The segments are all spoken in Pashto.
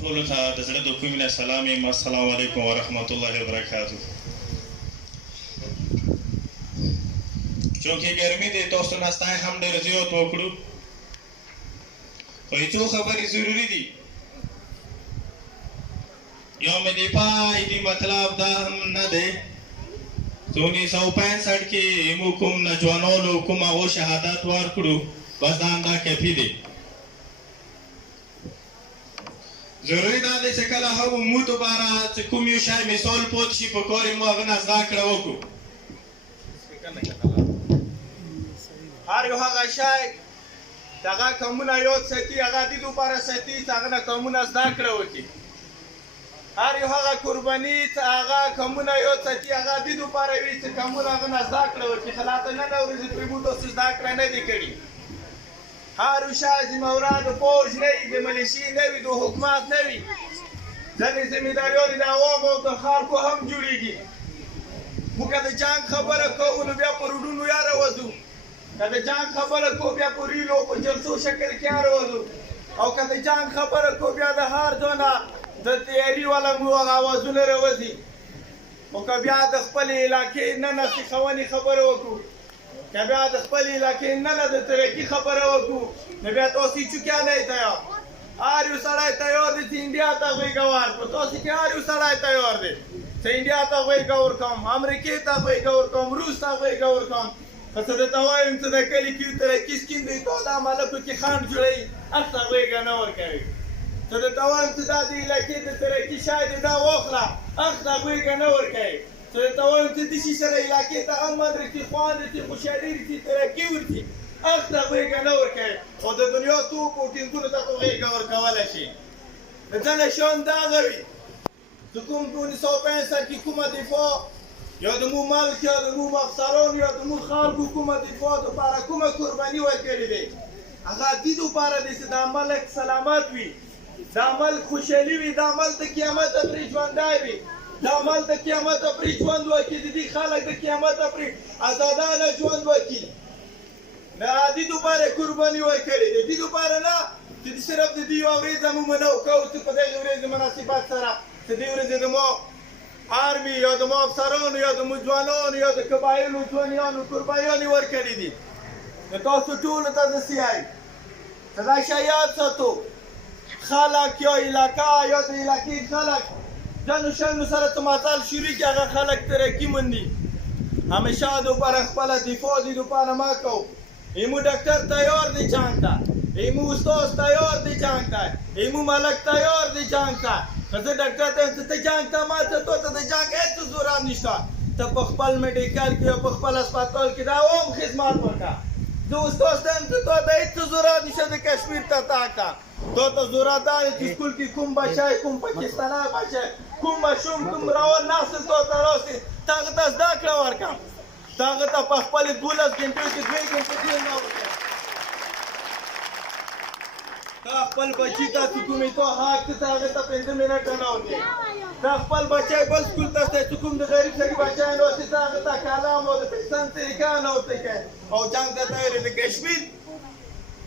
ټولو ته د زړه د کومې نه سلام یم. السلام علیکم ورحمت الله وبرکاتو. چونکې ګرمي دی تاسو ناستی هم ډېر زیات وکړو، خو څو خبرې ضروري دي. یوم دفاع دی مطلب دا هم نه دی 1965 کې موږ کوم نوجوانانو کوم هغو شهادت ورکړو، بس دا همدا کافي دی. ضروري دا دی چې کله هغو مو دوباره چې کوم یو شی مثال پاتې شي په کار یې مو هغه نه زده کړه وکړو. هر یو هغه شی چې هغه کمونه یاد ساتي هغه دې دوپاره ساتي چې هغه نه کمونه زده کړه وکړي. هر یو هغه قرباني چې هغه کمونه یاد ساتي هغه دې دوپاره وي چې کمونه هغه نه زده کړه وکړي. خو لا تر ننه ورځې پرې مو تاسو زده کړه نه دي کړي. هر یو شی ذمهوران د فوج نه وي، د ملیشې نه وي، د حکومت نه وي. ځینې ذمهداریان د عوامو او د خلکو هم جوړېږي. موږ که د جنګ خبره کوو نو بیا په روډونو یاره وځو، که د جنګ خبره کوو بیا په ریلو په جلسو شکل کې یاره وځو، او که د جنګ خبره کوو بیا د هر ځای نه د تیاري والا مو هغه اوازونه راوځي. خو که بیا د خپلې علاقې نه نسخونې خبره وکړو، که بیا د خپلې علاقې نه د ترقي خبره وکړو، نو بیا تاسو چوکیا نه یې تیار. هر یو سړی تیار دی چې انډیا ته غېږه ورکړو. تاسو کې هر یو سړی تیار دی چې انډیا ته غېږه ورکړم، امریکې ته غېږه ورکړم، روس ته غېږه ورکړم. خو څه درته وایم چې د کلي کې ترقي سکیم دی تو دا ملکو کې خنډ جوړوي، هغه ته غېږه نه ورکوي. څه درته وایم چې دا د علاقې د ترقي شی دی دا واخله، هغه ته غېږه نه ورکوي. څه درته وایم چې داسې سره علاقې ته امن رسي، خوند رسي، خوشحالي رسي، ترقي ورسي، هغه ته غېږه نه ورکوي. خو د دنیا توپ او ټینګونو ته خو غېږه ورکولی شي. د ځنه شیان دغه وي چې کوم 1965 کې کومه دفاع یا د مو ملک یا د مو افسرانو یا د مو خلکو کومه دفاع دپاره کومه قرباني ورکړې دی، هغه دې دپاره دی چې دا ملک سلامت وي، دا ملک خوشحالي وي، دا ملک د قیامته پرې ژوندی وي، دا ملک د قیامته پرې ژوند وکړي، د دې خلک د قیامته پرې ازادانه ژوند وکړي. د دې دپاره قرباني ورکړې دی، دې دپاره نه چې صرف د دې یوه ورځ مو منو کوو چې په دغې ورځې مناسبت سره چې دې ورځې د ما آرمي یا د ما افسرانو یا د مو ځوانانو یا د قبایلو ځوانیانو قربانیانې ورکړي دي. نو تاسو ټولو ته زه سیایم چې دا شی یاد ساتو، خلک یا علاقه یا د علاقې خلک ځینو شیانو سره چې مزل شروع کړي هغه خلک ترقي موندي. همیشه دوپاره خپله دفاع دې دوپاره مه کوو. ایمو ډاکټر تیار دی جنګ ته، ایمو استاد تیار دی جنګ ته، ایمو ملک تیار دی جنګ ته. که زه ډاکټر ته یم چې ته جنګ ته ما ته تو ته د جنګ هېڅ ضرورت نشته. ته په خپل میډیکل کې یا په خپل هسپتال کې د عوام خدمت وکړه. زه استاد ته یم چې تو ته هېڅ ضرورت نشته د کشمیر ته تګ ته. تو ته ضرورت دا دی چې سکول کې کوم بچی کوم پاکستانی بچی کوم ماشوم کوم روان نسل تو ته راسي ته هغه ته زده کړه ورکړه. ته هغه ته په خپلې 12 ګنټو کې 2 ګنټې ټرېن راوړه. ته خپل بچي ته چې کومې تو حق ته هغې ته 15 منټه نه ورکوې. ته خپل بچی بل سکول ته ته چې کوم د غریب سړي بچی ناست ته هغه ته کلام او د پاکستان طریقه نه ورته کوې او جنګ ته تیار یې د کشمیر.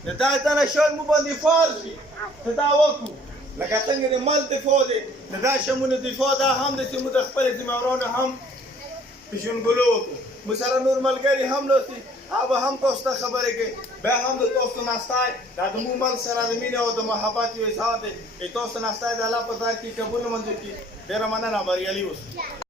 د دا ځنه شیان مو باندې فرض وي چې دا وکړو. لکه څنګه د مل دفاع دی د دا شیانو دفاع دا هم دی چې موږ د خپلې ذمهورانو هم پېژندګلو وکړو. موږ سره نور ملګري هم ناستي هغه هم تاسو ته خبرې کوي. بیا هم د تاسو ناستی دا د مو ملک سره د مینې او د محبت یو اظهار دی. تاسو ناستی د الله په ځای کې قبول منظور کړي. ډېره مننه، بریالي اوسئ.